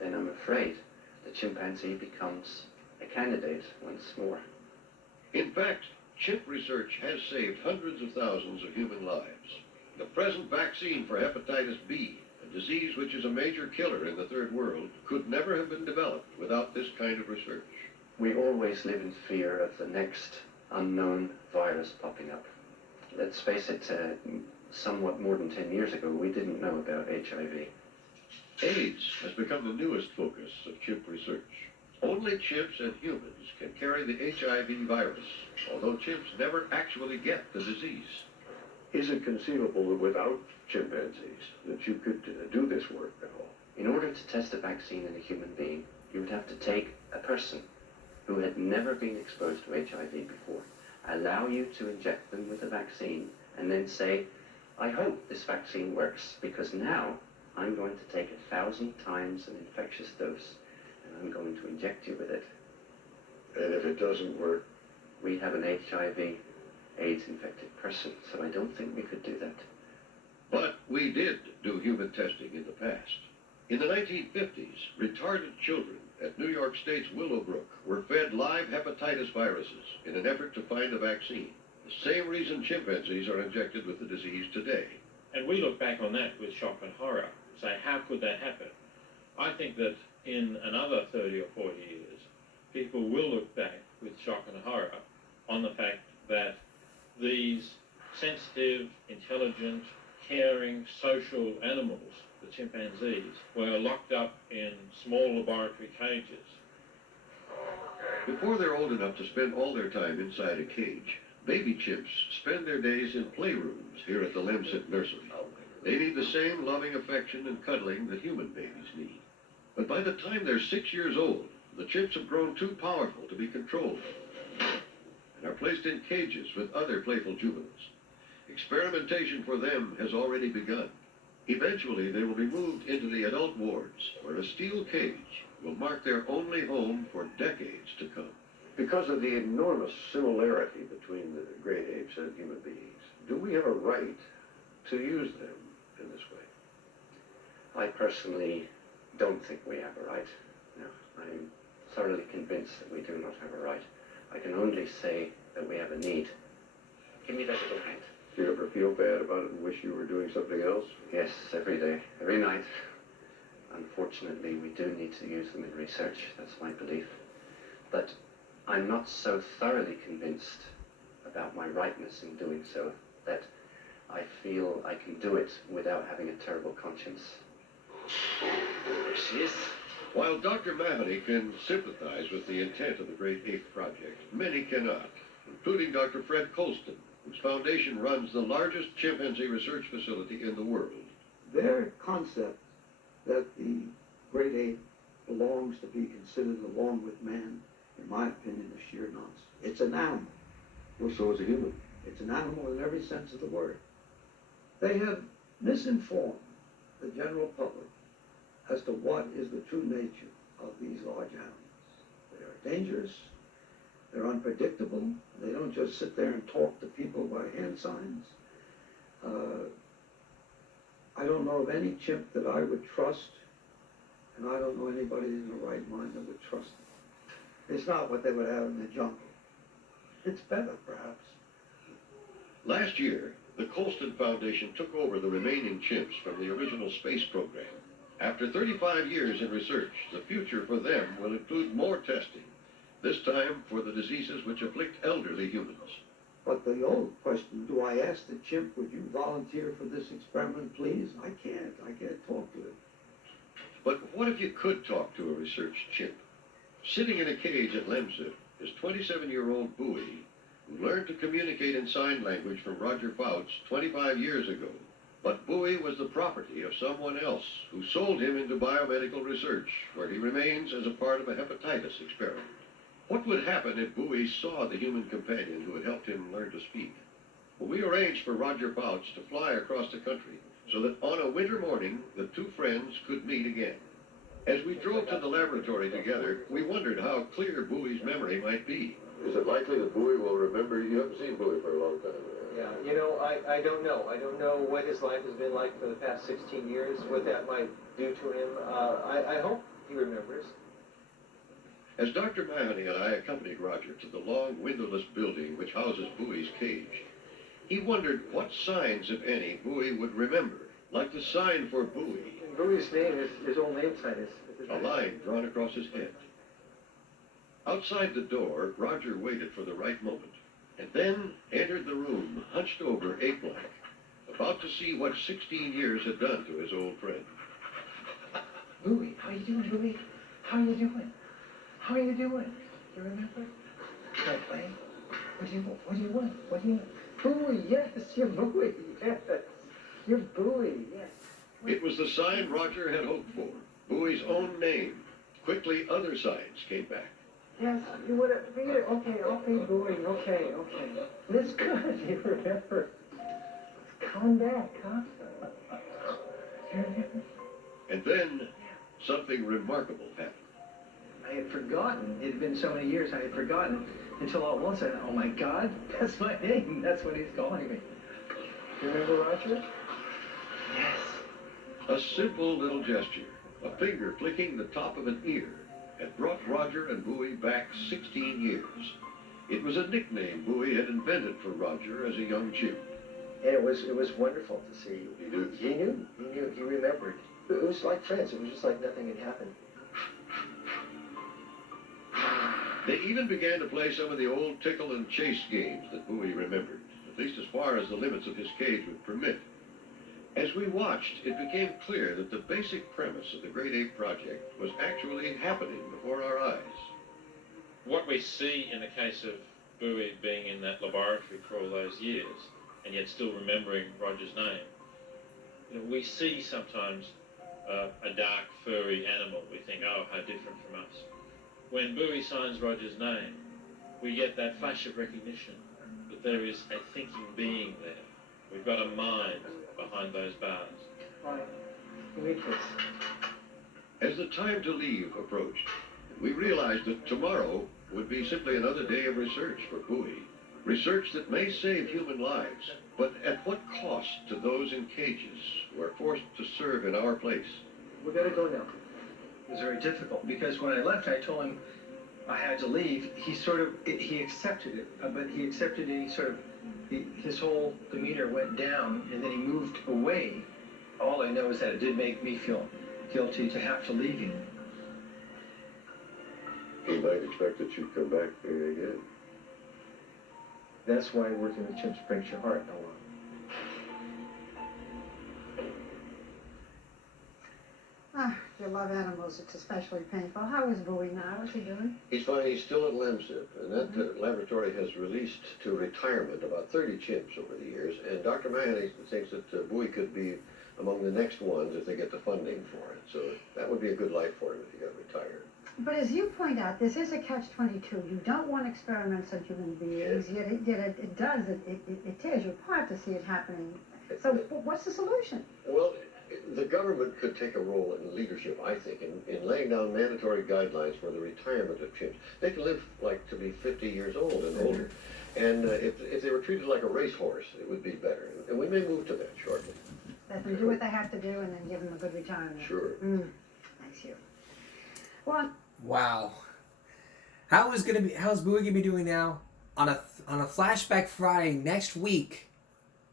then I'm afraid the chimpanzee becomes a candidate once more. In fact, chimp research has saved hundreds of thousands of human lives. The present vaccine for hepatitis B, a disease which is a major killer in the third world, could never have been developed without this kind of research. We always live in fear of the next unknown virus popping up. Let's face it, somewhat more than 10 years ago, we didn't know about HIV. AIDS has become the newest focus of chimp research. Only chimps and humans can carry the HIV virus, although chimps never actually get the disease. Is it conceivable that without chimpanzees that you could do this work at all? In order to test a vaccine in a human being, you would have to take a person who had never been exposed to HIV before, allow you to inject them with a vaccine, and then say, I hope this vaccine works, because now I'm going to take 1,000 times an infectious dose, and I'm going to inject you with it. And if it doesn't work? We have an HIV AIDS-infected person, so I don't think we could do that. But we did do human testing in the past. In the 1950s, retarded children at New York State's Willowbrook were fed live hepatitis viruses in an effort to find a vaccine. The same reason chimpanzees are injected with the disease today. And we look back on that with shock and horror, say, how could that happen? I think that in another 30 or 40 years, people will look back with shock and horror on the fact that these sensitive, intelligent, caring, social animals, the chimpanzees, were locked up in small laboratory cages. Before they're old enough to spend all their time inside a cage, baby chimps spend their days in playrooms here at the LEMSIP nursery. They need the same loving affection and cuddling that human babies need. But by the time they're 6 years old, the chimps have grown too powerful to be controlled and are placed in cages with other playful juveniles. Experimentation for them has already begun. Eventually, they will be moved into the adult wards, where a steel cage will mark their only home for decades to come. Because of the enormous similarity between the great apes and human beings, do we have a right to use them in this way? I personally don't think we have a right. No, I'm thoroughly convinced that we do not have a right. I can only say that we have a need. Give me that little hand. Do you ever feel bad about it and wish you were doing something else? Yes, every day, every night. Unfortunately, we do need to use them in research, that's my belief. But I'm not so thoroughly convinced about my rightness in doing so that I feel I can do it without having a terrible conscience. There she is. While Dr. Mahoney can sympathize with the intent of the Great Ape Project, many cannot, including Dr. Fred Colston, whose foundation runs the largest chimpanzee research facility in the world. Their concept that the great ape belongs to be considered along with man, in my opinion, is sheer nonsense. It's an animal. Well, so is a human. It's an animal in every sense of the word. They have misinformed the general public as to what is the true nature of these large animals. They are dangerous, they're unpredictable, they don't just sit there and talk to people by hand signs. I don't know of any chimp that I would trust, and I don't know anybody in their right mind that would trust them. It's not what they would have in the jungle. It's better, perhaps. Last year, the Colston Foundation took over the remaining chimps from the original space program. After 35 years in research, the future for them will include more testing, this time for the diseases which afflict elderly humans. But the old question, do I ask the chimp, would you volunteer for this experiment, please? I can't talk to it. But what if you could talk to a research chimp? Sitting in a cage at Lemsip is 27-year-old Bowie, who learned to communicate in sign language from Roger Fouts 25 years ago. But Bowie was the property of someone else who sold him into biomedical research, where he remains as a part of a hepatitis experiment. What would happen if Bowie saw the human companion who had helped him learn to speak? Well, we arranged for Roger Fouts to fly across the country so that on a winter morning, the two friends could meet again. As we drove to the laboratory together, we wondered how clear Bowie's memory might be. Is it likely that Bowie will remember? You haven't seen Bowie for a long time. Yeah, you know, I don't know. I don't know what his life has been like for the past 16 years, what that might do to him. I hope he remembers. As Dr. Mahoney and I accompanied Roger to the long windowless building which houses Bowie's cage, he wondered what signs, if any, Bowie would remember, like the sign for Bowie. Bowie's name, his old name sign is... A line drawn across his head. Outside the door, Roger waited for the right moment, and then entered the room, hunched over, ape-like, about to see what 16 years had done to his old friend. Bowie, how you doing, Bowie? How you doing? How you doing? You remember? Can I play? What do you want? What do you want? What do you want? Bowie, yes, you're Bowie, yes. You're Bowie, yes. It was the sign Roger had hoped for, Bowie's own name. Quickly, other signs came back. Yes, you would have read it. Okay, I'll be Bowie. Okay. That's good. You remember. Come back, huh? You remember? And then, something remarkable happened. I had forgotten. It had been so many years, I had forgotten until all at once I thought, oh my God, that's my name. That's what he's calling me. You remember Roger? Yes. A simple little gesture, a finger flicking the top of an ear, had brought Roger and Bowie back 16 years. It was a nickname Bowie had invented for Roger as a young chimp. And it was wonderful to see. He knew. He knew. He remembered. It was like friends. It was just like nothing had happened. They even began to play some of the old tickle and chase games that Bowie remembered, at least as far as the limits of his cage would permit. As we watched, it became clear that the basic premise of the Great Ape Project was actually happening before our eyes. What we see in the case of Bowie being in that laboratory for all those years, and yet still remembering Roger's name, we see sometimes a dark, furry animal. We think, oh, how different from us. When Bowie signs Roger's name, we get that flash of recognition that there is a thinking being there. We've got a mind behind those bars. Right. Demetrius. As the time to leave approached, we realized that tomorrow would be simply another day of research for Bowie. Research that may save human lives, but at what cost to those in cages who are forced to serve in our place? We gotta go now. It was very difficult because when I left, I told him I had to leave. He accepted it, but he accepted it. He sort of, his whole demeanor went down, and then he moved away. All I know is that it did make me feel guilty to have to leave him. He might expect that you'd come back again. That's why working with chimps breaks your heart, Noah. If you love animals, it's especially painful. How is Bowie now? What's he doing? He's fine. He's still at LEMSIP, and that laboratory has released to retirement about 30 chimps over the years, and Dr. Mahoney thinks that Bowie could be among the next ones if they get the funding for it. So that would be a good life for him if he got retired. But as you point out, this is a catch-22. You don't want experiments on human beings, yet it does. It tears you apart to see it happening. So what's the solution? Well, the government could take a role in leadership, I think, in laying down mandatory guidelines for the retirement of chimps. They can live to be 50 years old and older. And if they were treated like a racehorse, it would be better. And we may move to that shortly. Let them do what they have to do and then give them a good retirement. Sure. Thanks, you. Well, wow. How's Bowie gonna be doing now on a Flashback Friday next week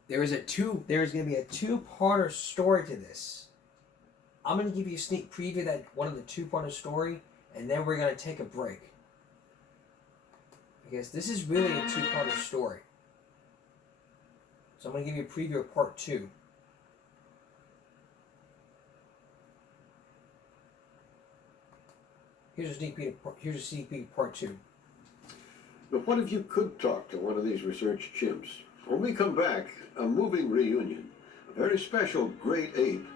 There's going to be a two-parter story to this. I'm going to give you a sneak preview that one of the two-parter story, and then we're going to take a break. Because this is really a two-parter story. So I'm going to give you a preview of part 2. Here's a sneak peek of part 2. But what if you could talk to one of these research chimps? When we come back, a moving reunion, a very special great ape,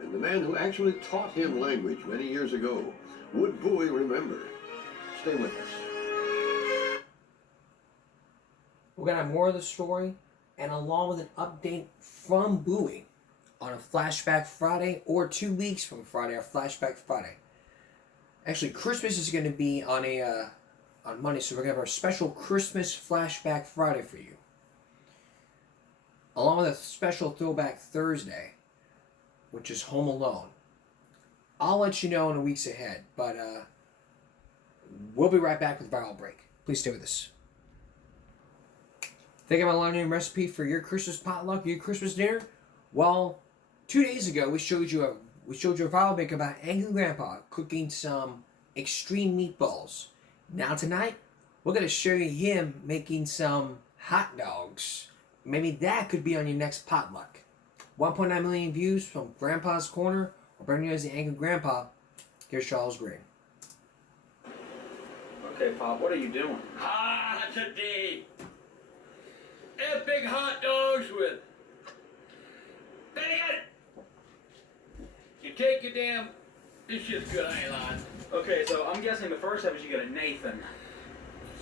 and the man who actually taught him language many years ago. Would Bowie remember? Stay with us. We're going to have more of the story, and along with an update from Bowie on a Flashback Friday, or 2 weeks from Friday, our Flashback Friday. Actually, Christmas is going to be on Monday, so we're going to have our special Christmas Flashback Friday for you. Along with a special Throwback Thursday, which is Home Alone. I'll let you know in the weeks ahead, but we'll be right back with Viral Break. Please stay with us. Think of a learning recipe for your Christmas potluck, your Christmas dinner? Well, 2 days ago we showed you a viral break about Angry Grandpa cooking some extreme meatballs. Now tonight, we're going to show you him making some hot dogs. Maybe that could be on your next potluck. 1.9 million views from Grandpa's Corner, or better known as the Angry Grandpa. Here's Charles Green. Okay, Pop, what are you doing? Today. Epic hot dogs with bacon. You take your damn. This shit's good, I ain't lying. Okay, so I'm guessing the first step is you get a Nathan.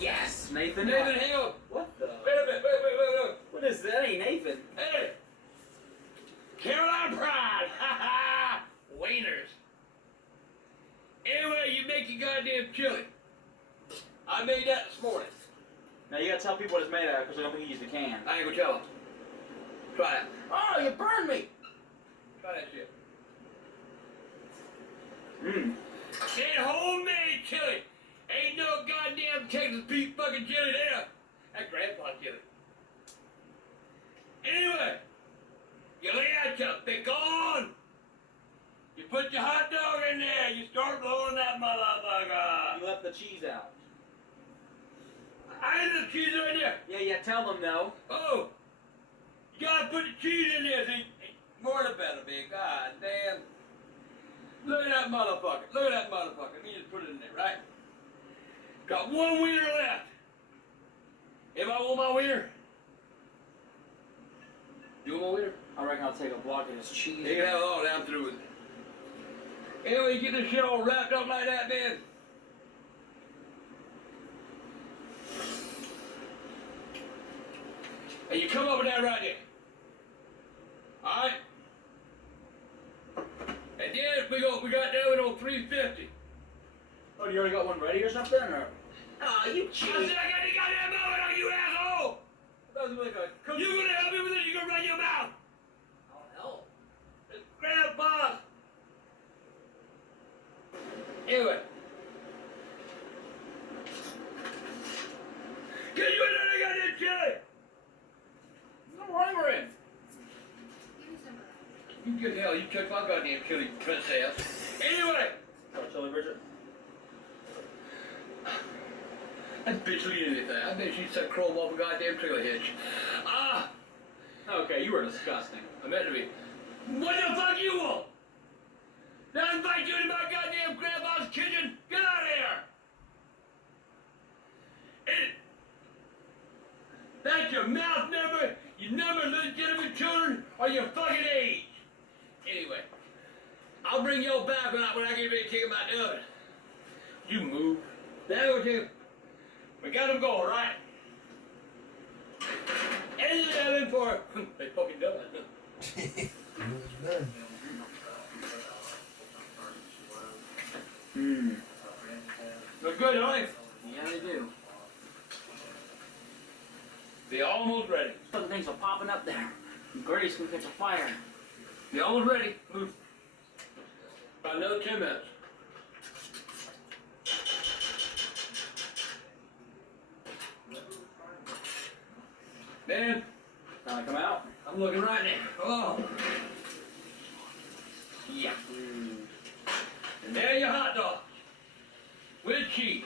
Yes! Nathan? Nathan, hang on. What the? Wait a minute, wait. What is that? Ain't Nathan. Hey! Carolina Pride! Ha ha! Wieners. Anyway, you make your goddamn chili. I made that this morning. Now you gotta tell people what it's made of, because I don't think you used a can. I ain't gonna tell them. Try it. Oh, you burned me! Try that shit. It's homemade chili. Ain't no goddamn Texas beef fucking chili there. That's Grandpa's chili. Anyway, you lay out your pecan. You put your hot dog in there. You start blowing that motherfucker. You left the cheese out. I had the cheese right there. Yeah, tell them though. Oh, you gotta put the cheese in there. See, more the better, big. God damn. Look at that motherfucker. Look at that motherfucker. Let me just put it in there, right? Got one wiener left. If I want my wiener, you want my wiener? I reckon I'll take a block of this cheese. You can have it all down through with it. Anyway, you get this shit all wrapped up like that, man. And you come up with that right there. Alright? And then we got that one on 350. Oh, you already got one ready or something? Or? Oh, you cheat. I said I got the goddamn mouth on you, asshole! That was like a cookie. You gonna help me with it, you gonna run your mouth? Oh, hell. It's Grandpa. Anyway. Get you another goddamn chili! No rhymer in. You good hell, you took my goddamn chili, princess. Anyway! Chili Bridget? That bitch will eat anything. I bet she'd set chrome off a goddamn trailer hitch. Okay, you were disgusting. I meant to be. What the fuck you want? Now I invite you into my goddamn grandpa's kitchen. Get out of here! That's your mouth number, your number of legitimate children, or your fucking age. Anyway, I'll bring y'all back when I get ready to take them out the oven. You move. There we go. We got them going, right? And the oven for they fucking done. Look good, don't they? Yeah, they do. They're almost ready. Some things are popping up there. Grace can catch a fire. They're almost ready. Move. About another 10 minutes. Man, Can I come out? I'm looking right now. Oh. Yeah. And there your hot dog. With cheese.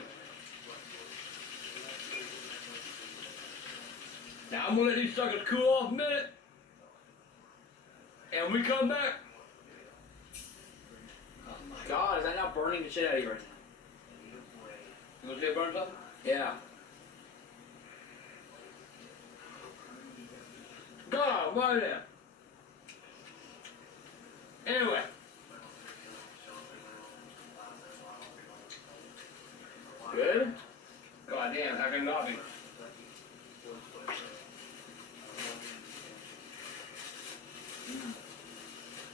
Now I'm gonna let these suckers cool off a minute. And when we come back. Oh my God, is that not burning the shit out of you right now? You gonna say burn something? Yeah. God, why that? Anyway. Good? God damn, how can it not be?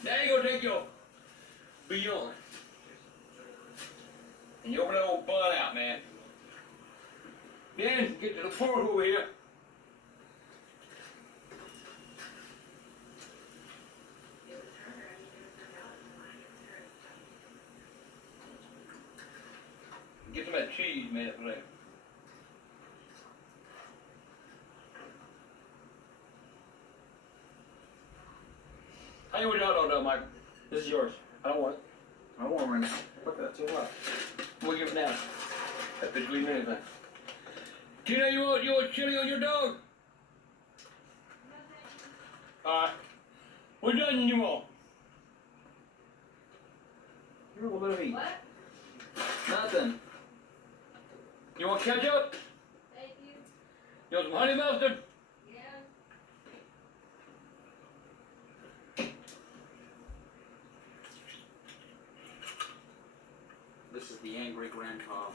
Now you go take your beyond. And you open that old bud out, man. Then get to the fork over here. Get some of that cheese made up there. How you with your hot dog done, Michael? This is yours. I don't want it. I want one right now. Look at that, too what? We'll give it now. That bitch leave anything. Tina, you want chili on your dog? Alright. What onion you want? Here, what about me? What? Nothing. You want ketchup? Thank you. You want some honey mustard? Yeah. This is the angry grandpa.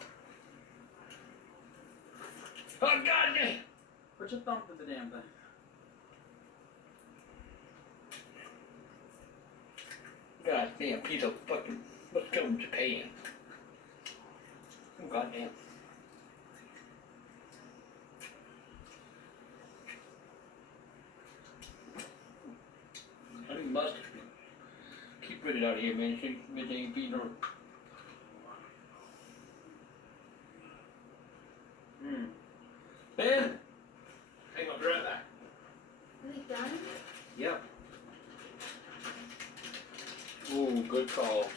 Oh, goddamn! Put your thumb to the damn thing. Goddamn piece of fucking. Let's go to Japan. Oh, goddamn. Honey mustard. Keep putting it out of here, man. See, bitch ain't feeding her. Ben? Hang on, be right back. Are they done? Yep. Ooh, good call.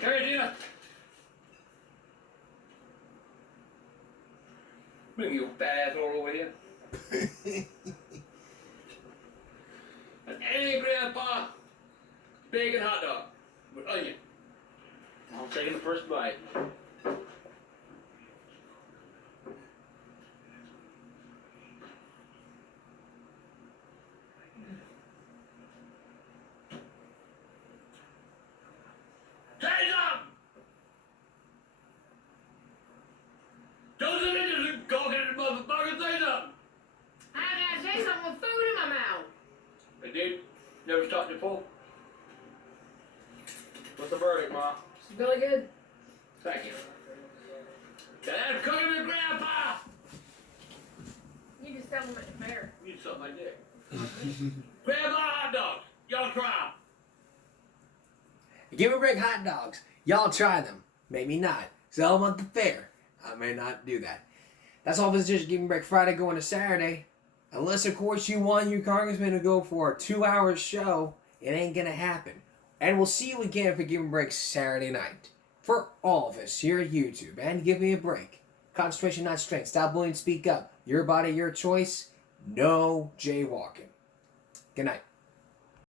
Carry Tina. Bring your fat asshole over here. Hey, Grandpa. Bacon hot dog with onion. I'm taking the first bite. Say something! Those are ninjas gawking at the motherfucker. Say something! How did I say something with food in my mouth? They did. Never stopped before. What's the verdict, Ma? It's really good. Thank you. That's cooking to Grandpa! You just tell them at the fair. You did something I did. Grandma hot dogs. Y'all try 'em. Give me a break hot dogs. Y'all try them. Maybe not. Sell them at the fair. I may not do that. That's all this is. Give me a break Friday going to Saturday. Unless, of course, you want your congressman to go for a 2-hour show. It ain't going to happen. And we'll see you again for Give Me a Break Saturday night. For all of us here at YouTube. And Give Me a Break. Concentration, not strength. Stop bullying, speak up. Your body, your choice. No jaywalking. Good night.